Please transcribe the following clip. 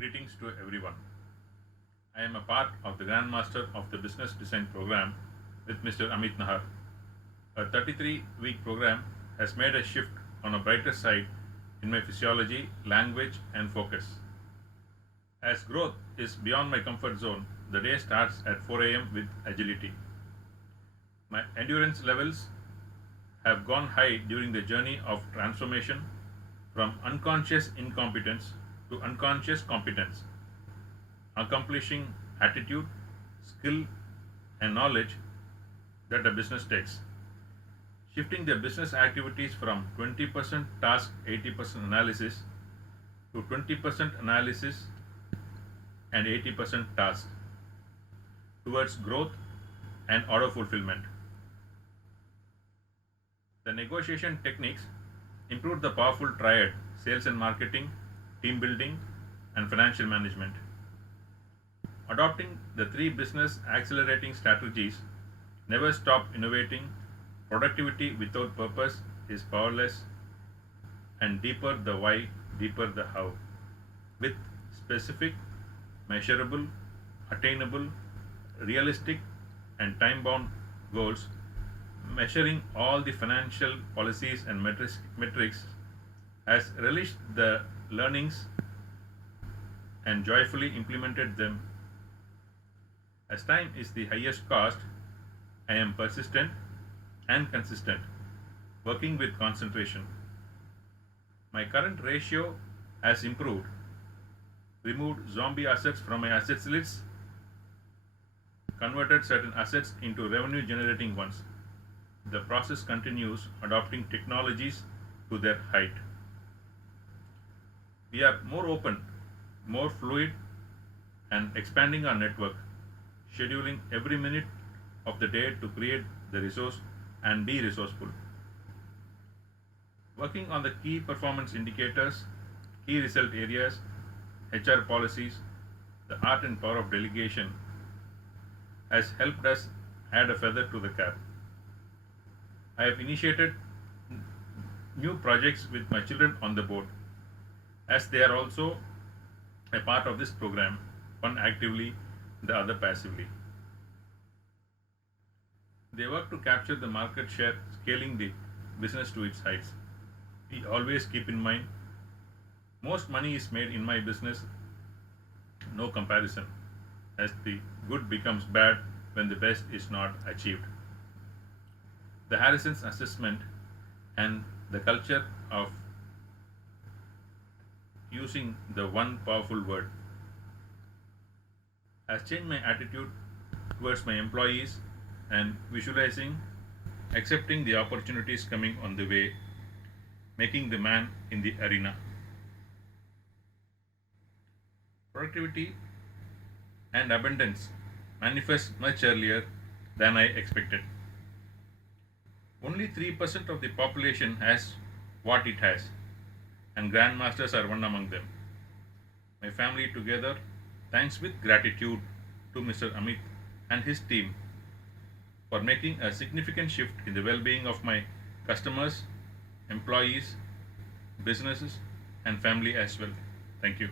Greetings to everyone. I am a part of the Grandmaster of the Business Design program with Mr. Amit Nahar. A 33-week program has made a shift on a brighter side in my physiology, language, and focus. As growth is beyond my comfort zone, the day starts at 4 a.m. with agility. My endurance levels have gone high during the journey of transformation from unconscious incompetence to unconscious competence, accomplishing attitude, skill, and knowledge that a business takes. Shifting the business activities from 20% task, 80% analysis to 20% analysis and 80% task towards growth and order fulfillment. The negotiation techniques improved the powerful triad sales and marketing, team building, and financial management. Adopting the three business accelerating strategies never stop innovating, productivity without purpose is powerless, and deeper the why, deeper the how. With specific, measurable, attainable, realistic, and time bound goals, measuring all the financial policies and metrics has relished the learnings and joyfully implemented them. As time is the highest cost, I am persistent and consistent, working with concentration. My current ratio has improved, removed zombie assets from my assets list, converted certain assets into revenue generating ones. The process continues, adopting technologies to their height. We are more open, more fluid, and expanding our network, scheduling every minute of the day to create the resource and be resourceful. Working on the key performance indicators, key result areas, HR policies, the art and power of delegation has helped us add a feather to the cap. I have initiated new projects with my children on the board, as they are also a part of this program, one actively, the other passively. They work to capture the market share, scaling the business to its heights. We always keep in mind most money is made in my business, no comparison, as the good becomes bad when the best is not achieved. The Harrison's assessment and the culture of using the one powerful word has changed my attitude towards my employees and visualizing, accepting the opportunities coming on the way, making the man in the arena. Productivity and abundance manifest much earlier than I expected. Only 3% of the population has what it has, and grandmasters are one among them. My family together thanks with gratitude to Mr. Amit and his team for making a significant shift in the well being of my customers, employees, businesses, and family as well. Thank you.